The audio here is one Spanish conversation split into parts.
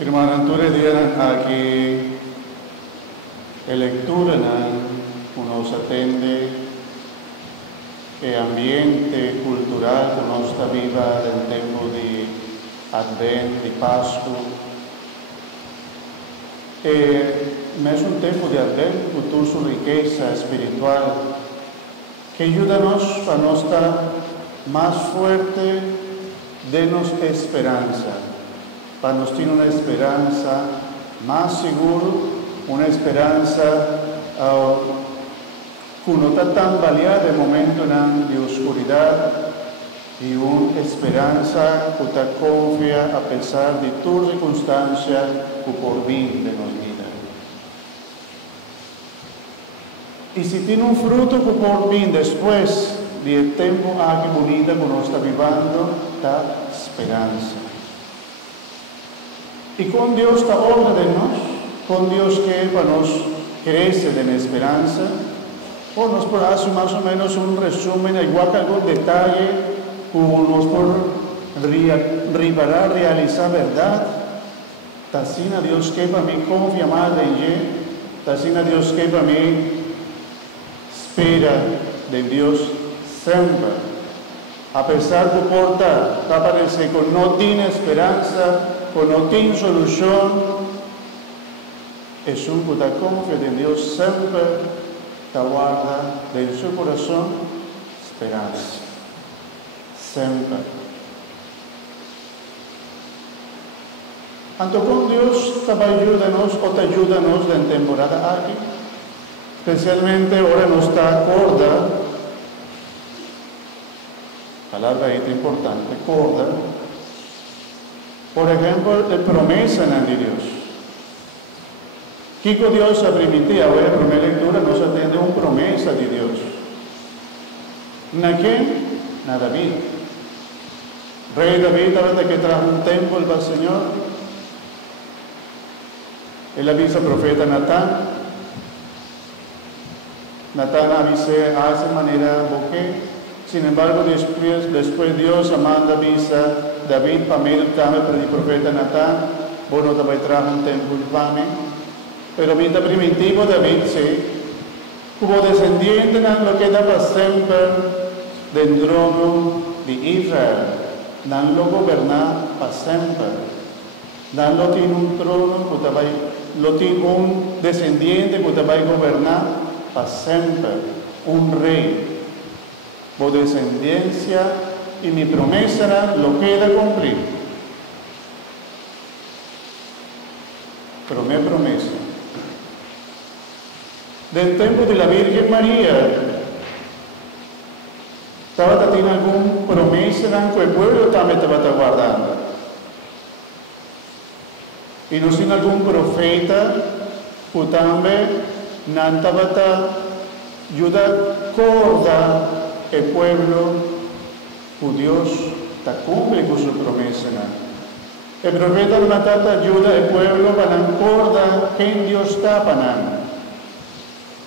Hermana, tú le dirás aquí lectura nos atende el ambiente cultural que nos está viva del tiempo de Advent, de Pascua. Es un tiempo de Advent con toda su riqueza espiritual que ayúdanos a nos estar más fuerte, denos esperanza, para nos tener una esperanza más segura, una esperanza que no está tan variada de momento de oscuridad y una esperanza que está confía a pesar de toda circunstancia que por bien de nos vida. Y si tiene un fruto que por bien después del tiempo aquí bonita que nos está viviendo, está esperanza. Y con Dios está obra de nos, con Dios que para nos crece de la esperanza, o nos puede hacer más o menos un resumen, igual que algún detalle, que nos puede realizar verdad. Tacina Dios que para mí confía más en Él, tacina Dios que para mí espera de Dios siempre. A pesar de portar, parece que no tiene esperanza, que no tiene solución, es un que confía de Dios siempre, te guarda en su corazón esperanza. Siempre. Tanto con Dios te ayúdanos o te ayúdanos en temporada aquí. Especialmente ahora nos está corda, palabra ahí importante, corda. Por ejemplo, la promesa de Dios. Kiko Dios ha permitido, ahora la primera lectura nos atiende una promesa de Dios. ¿Na quién? Na David. Rey David, ahora que trajo un templo para el Señor. Él avisa al profeta Natán. Natán avisa a esa manera boque. Sin embargo, después Dios manda avisa David para mí para el profeta Natán. Bueno, también trajo un templo para mí. Pero vida primitivo David sí, como descendiente en lo que daba siempre del trono de Israel, no lo gobernar para siempre. No lo tiene un trono, lo tiene un descendiente que va a gobernar para siempre, un rey. Por descendencia y mi promesa lo queda cumplir. Pero mi promesa. Del tiempo de la Virgen María, estaba teniendo alguna promesa que el pueblo también estaba guardando. Y no sin algún profeta que también no estaba ayudando corda el pueblo que Dios está cumple con su promesa. El profeta Matata ayuda al pueblo para acordar quién Dios está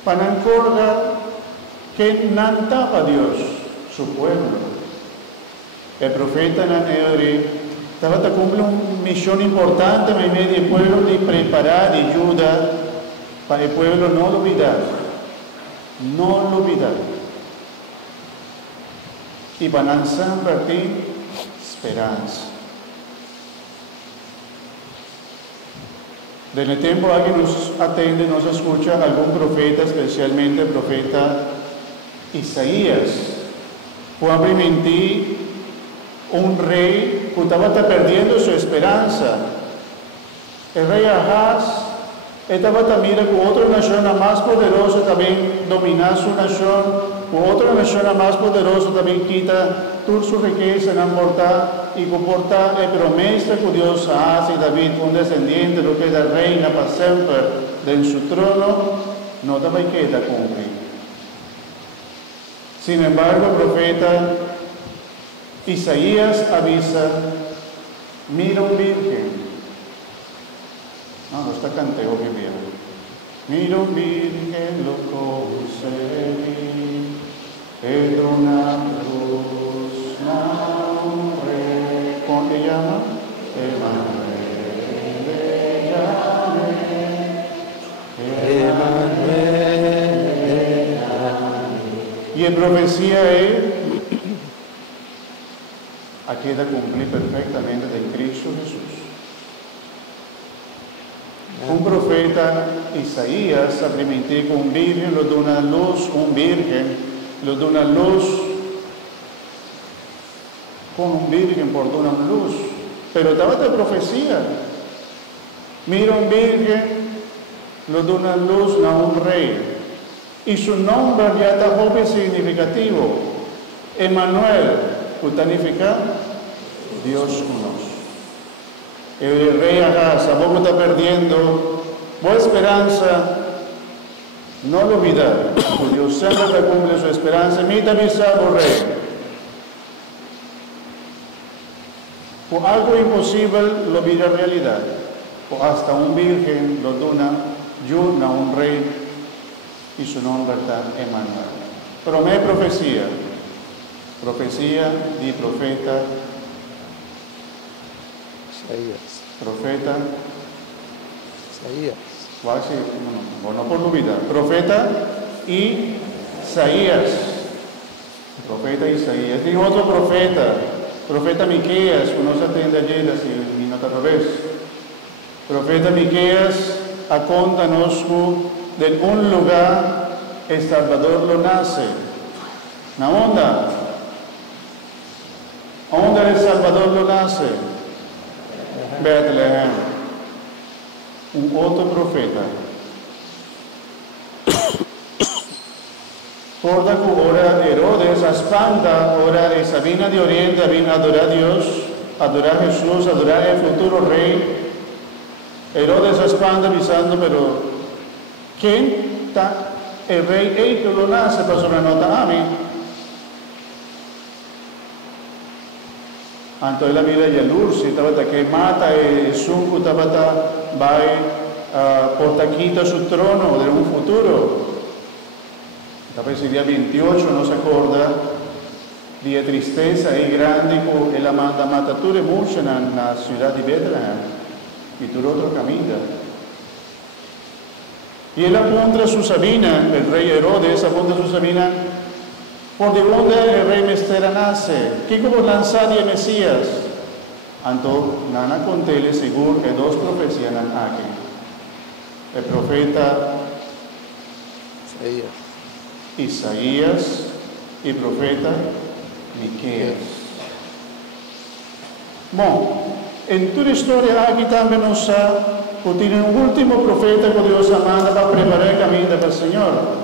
para acordar que no tapa Dios, su pueblo. El profeta Naneori estaba cumple una misión importante en medio del pueblo de preparar y ayudar para el pueblo no olvidar. No olvidar. Y para siempre esperanza. Desde el tiempo a que nos atiende, nos escucha algún profeta, especialmente el profeta Isaías. Cuando permití un rey que estaba perdiendo su esperanza. El rey Ahaz estaba también con otra nación más poderosa también dominar su nación, con otra nación más poderosa también quita toda su riqueza en aportar y comportar la promesa que Dios hace David, un descendiente, lo que es la reina para siempre en su trono, no también queda cumplir. Sin embargo, el profeta Isaías avisa, mira un virgen, No, lo está cantando bien. Miro virgen lo concebi, ed una luz naure. ¿Cómo te llama? Y en profecía queda cumplir perfectamente en Cristo Jesús. Un profeta, Isaías, sabiamente con un virgen lo da una luz, un virgen lo da una luz, con un virgen por dar una luz. Pero estaba de profecía. Mira un virgen, lo da una luz a un rey. Y su nombre ya está muy significativo. Emmanuel, que significa Dios con nosotros. El rey Ahaz, a poco está perdiendo, buena esperanza, no lo olvidar, porque Dios siempre cumple su esperanza, mita mi salvo rey. Por algo imposible lo vira realidad, o hasta un virgen lo dona, ayuda a un rey, y su nombre está Emmanuel. Pero me profecía de profeta, profeta, no por olvidar, profeta Isaías, y otro profeta Miqueas, conoce a allí, si no al revés, profeta Miqueas, acóntanos de un lugar, el Salvador lo nace, ¿na onda? ¿Dónde el Salvador lo nace? Betlehem. Un otro profeta. Porta que ora Herodes, espanta, ora esa vina de Oriente, vino a adorar a Dios, adorar a Jesús, adorar al futuro rey. Herodes espanta avisando, pero ¿quién está? El rey que lo nace para sobrenota a mí. Entonces la vida de Lursi estaba que mata y Sunku estaba por quita su trono de un futuro. Tal ese día 28 no se acorda, día tristeza y grande, que él manda matar mucho en la ciudad de Betlehem y todo otro camino. Y él apunta a su Sabina, el rey Herodes apunta a su Sabina, por de donde el rey Mestera nace, que como lanzar el Mesías. Entonces, nana contele seguro que dos profecías aquí. El profeta Isaías y el profeta Miqueas. Bueno, en toda la historia aquí también nos tiene un último profeta que Dios manda para preparar el camino para el Señor.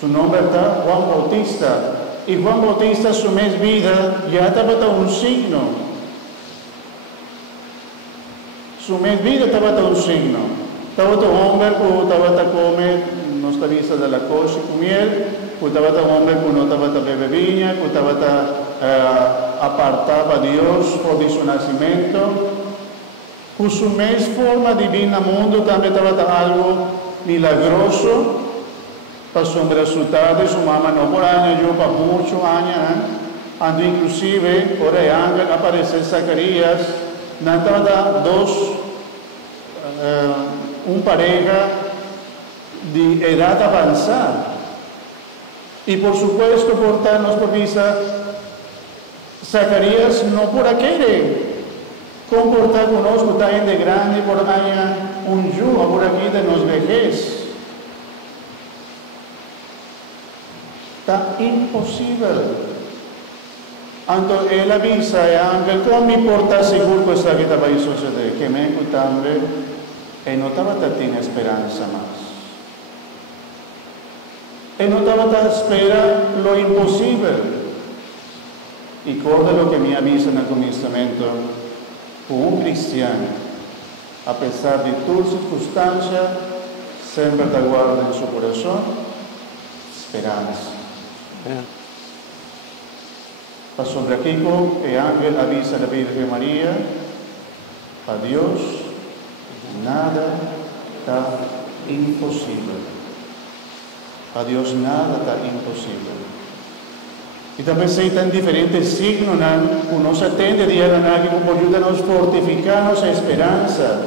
Su nombre está Juan Bautista. Y Juan Bautista, su mes vida, ya estaba un signo. Su mes vida estaba un signo. Estaba un hombre que estaba comer, no está vista de la coche con miel, que estaba un hombre que no estaba beber viña, que estaba apartaba a Dios por su nacimiento. Que su mes forma divina mundo también estaba algo milagroso. Pasó un resultado de su mamá, no por años, yo para muchos años, ando inclusive, por el ángel aparece Zacarías, nada un pareja de edad avanzada. Y por supuesto, portarnos por vista, Zacarías no por aquel comportar conozco también de grande por año, un yugo por aquí de nos vejez. Está imposible. Entonces él avisa al ángel, ¿cómo me importa seguro que esta vida va a suceder? Que me encontré y no estaba teniendo esperanza más. Él no estaba espera lo imposible. Y corre lo que me avisa en el comienzo, un cristiano, a pesar de todas circunstancias, siempre te guarda en su corazón esperanza. Sobre aquí, el ángel avisa a la Virgen María, a Dios, nada está imposible. Para Dios nada está imposible. Y también se están diferentes signos que nos atende diariamente como ayuda a nos fortificar nuestra esperanza.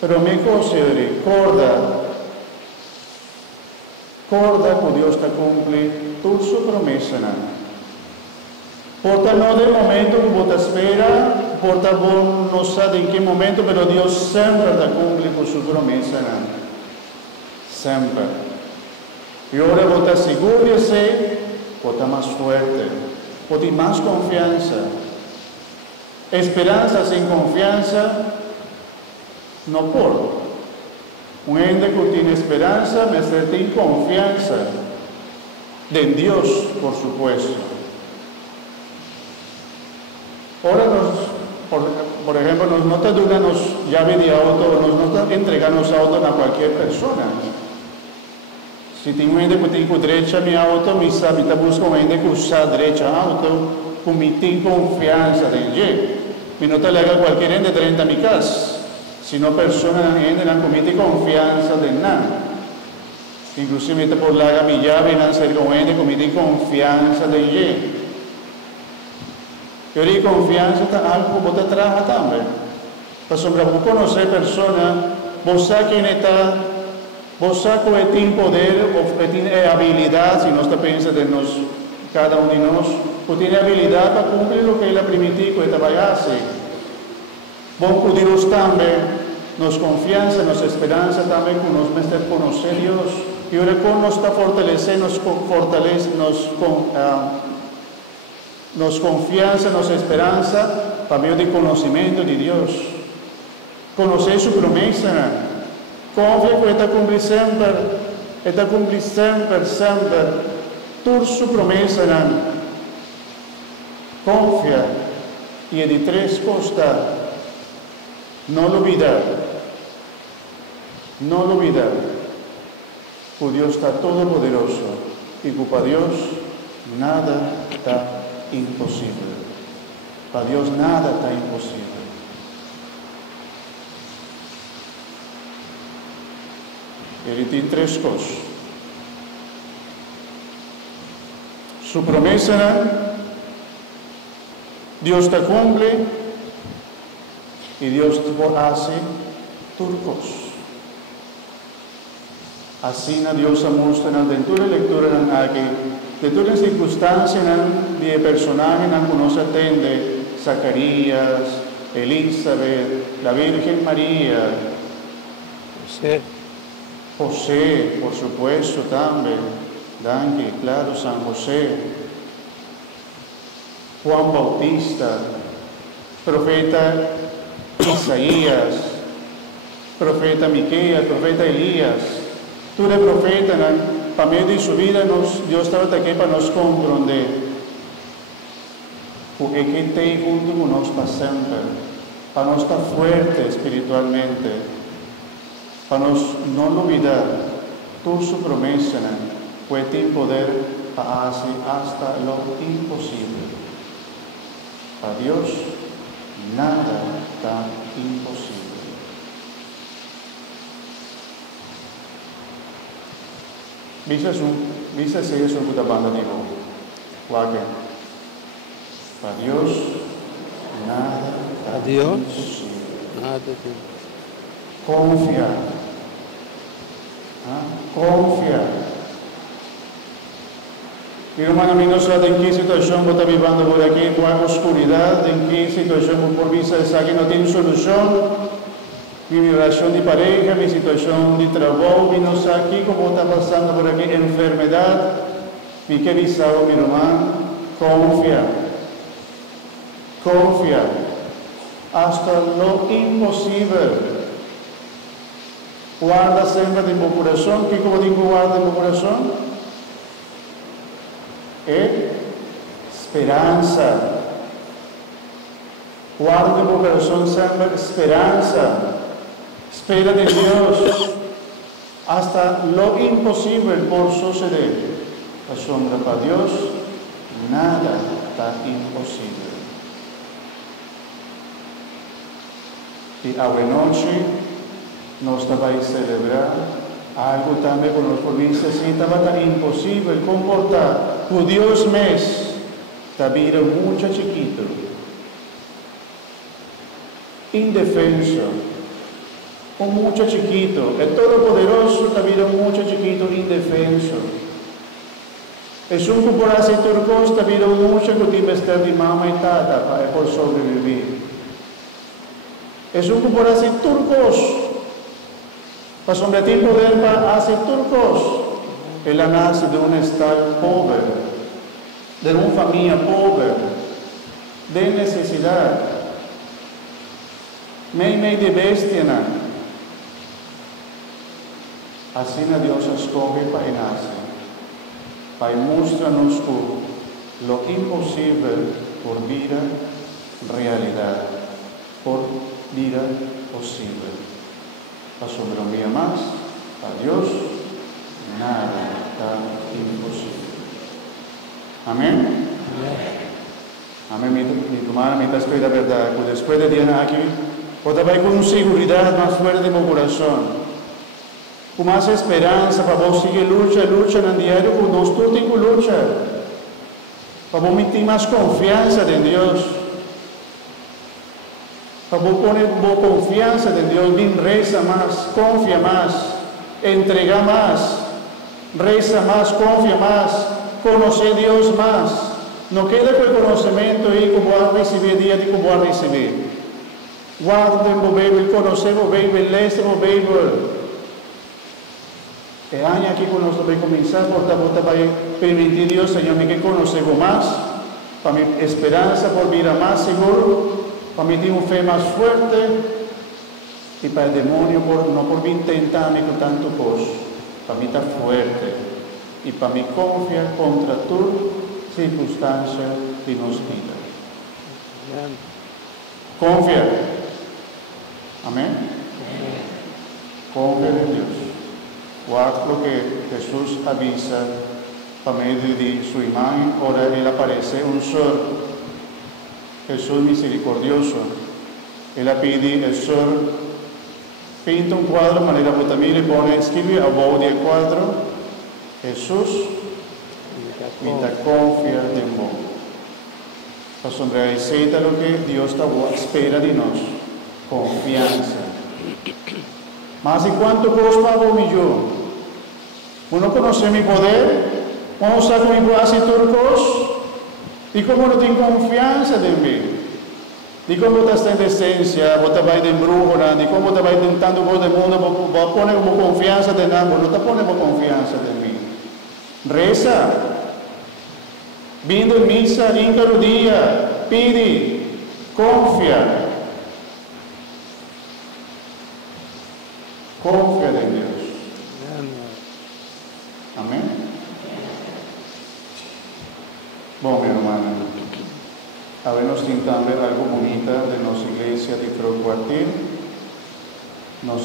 Pero me considere, corda que Dios te cumple toda su promesa. Porta no del momento que vos te espera, porta vos no sabe en qué momento, pero Dios siempre te cumple con su promesa. Siempre. Y ahora vos te asegúrese, vos te más fuerte, vos te más confianza. Esperanza sin confianza no por. Un gente que tiene esperanza, me tiene confianza de Dios, por supuesto. Ahora por ejemplo, no te duran las llaves de auto, no te entregan los autos a cualquier persona. Si tengo gente que tiene derecha mi auto, me sabe, te busco gente que usa derecha auto, que me tiene confianza de él. Y no te le haga cualquier gente de mi casa. Sino persona gente non comete confianza del nada. Inclusive por la mi llave non ser con gente comete confianza de ella. Yo digo confianza es algo que vos trabaja también. Para sobre vos conocer persona, vos sabes quién está, vos sabes que tiene poder o tiene habilidad, si no está pensando de nos, cada uno de nosotros, o tiene habilidad para cumplir lo que él ha permitido que vaya a hacer. Vos Dios también nos confianza, nos esperanza también que nos mete conocer Dios. Y ahora con nos está fortaleciendo, nos confianza, nos esperanza para medio de conocimiento de Dios. Conocer su promesa. Confía que está cumpliendo siempre, toda su promesa. Confía. Y de tres cosas. No lo olvidar, que Dios está todopoderoso y que para Dios nada está imposible. Para Dios nada está imposible. Él tiene tres cosas. Su promesa, Dios te cumple. Y Dios hace turcos. Así Dios muestra dentro de la lectura de todas las circunstancias de personajes que nos atende, Zacarías, Elizabeth, la Virgen María, José, por supuesto también, claro, San José, Juan Bautista, profeta Isaías, profeta Miqueas, profeta Elías, tú eres profeta, para medio de su vida Dios estaba aquí para nos comprender, porque que esté junto con nosotros para siempre, para nos estar fuerte espiritualmente, para nos no olvidar toda su promesa, pues tiene poder para hacer hasta lo imposible. Para Dios nada está imposible. Viste si eso que banda dijo, para Dios nada está imposible. Confía. Confía. Mi hermano, no sabe en qué situación vos estás viviendo por aquí, en cuál oscuridad, en qué situación por vista de que no tiene solución. Mi relación de pareja, mi situación de trabajo, mi no sé aquí cómo está pasando por aquí, enfermedad. Mi que visado, mi hermano, confía. Confía. Hasta lo imposible. Guarda siempre en mi corazón. ¿Qué como digo guarda en mi corazón? Esperanza. Guarda en mi corazón siempre esperanza. Espera de Dios hasta lo imposible por suceder. Asombra para Dios, nada está imposible. Y ahora noche nós vai celebrar algo também por nós províncias, assim, estava tão impossível comportar. O Deus mês, está vira muito chiquito, indefenso, o muito chiquito, é todo poderoso, está vira muito chiquito, indefenso. É um que por assim turcos, está vira muito que tive estar de mama e tata para por sobreviver. É um que por assim turcos, para sobreviver poder para assim turcos. Ela nasce de um estado pobre, de uma família pobre, de necessidade, meio de bestia. Assim a Deus escolhe para nascer, para mostrar-nos o impossível por vida realidade, por vida possível. Para sobrevivir mais, a Deus, nada está impossível. Amém? Amém. Mi hermana, me está esperando a verdade. Después de Diana aqui, você vai com uma segurança mais forte no meu coração. Com mais esperança para você seguir luta no diário, com nós todos temos luta. Para você ter mais confiança em Deus. Para você poner confiança em Deus, vir reza mais, confia mais, entregar mais, reza mais, confia mais, conhecer Deus mais. Não queda com o conhecimento aí como vai receber dia de como vai receber. Guarda o Bíblia, conhecer o Bíblia, ler o Bíblia. E año aqui quando nós vamos começar, você vai permitir Deus, Senhor, me que conhecer mais, para minha esperança por vir a mais seguro, para me ter uma fé mais forte, e para o demônio não por vir tentar-me com tanto coisa, para me estar forte, e para me confiar contra toda circunstância de nossa vida. Confia. Amém? Confia em Deus. Guarda o que Jesus avisa por meio de sua imagem. Ora, ele aparece um ser, Jesus misericordioso. Ele pede ao ser, pinta um quadro, de maneira que também ele põe, escreve ao bom de quadro, Jesus me dá confiar em bom. Para sobre aceita o que Deus espera de nós, confiança. Mas enquanto gosta do milhão, não conhece meu poder, vamos usar como braço turcos, e como não tem confiança em mim, de como você tem decência, você vai de bruxa, de como você vai tentando coisa do mundo, vai poner como confiança em nada, não está ponendo confiança em mim. Reza, vindo em missa, íncaro dia, pede, confia. Confia em Deus. Amém? Bom, minha irmã, nós temos também algo bonita de nossa igreja de Crocuartil.